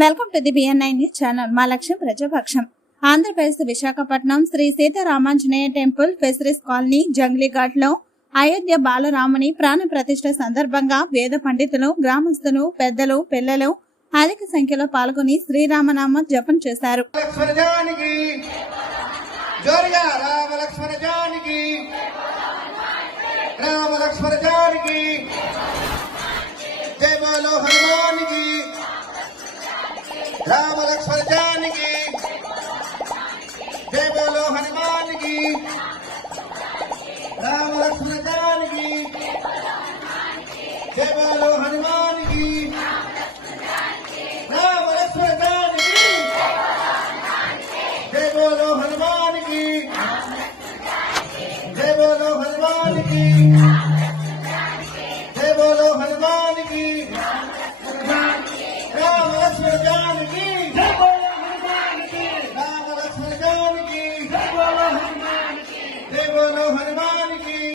Welcome to the BN9 news channel. మా లక్ష్యం ప్రజాపక్షం. Andhra Pradesh Visakhapatnam Shri Sitaramanjaneya temple ఫెసరిస్ colony జంగ్లీఘాట్ లో అయోధ్య బాలరాముని ప్రాణ ప్రతిష్ఠ సందర్భంగా వేద పండితులు, గ్రామస్తులు, పెద్దలు, పిల్లలు అధిక సంఖ్యలో పాల్గొని శ్రీరామనామ జపం చేశారు. राम लक्ष्मण जानकी जय बोलो हनुमान की। राम लक्ष्मण जानकी जय बोलो हनुमान।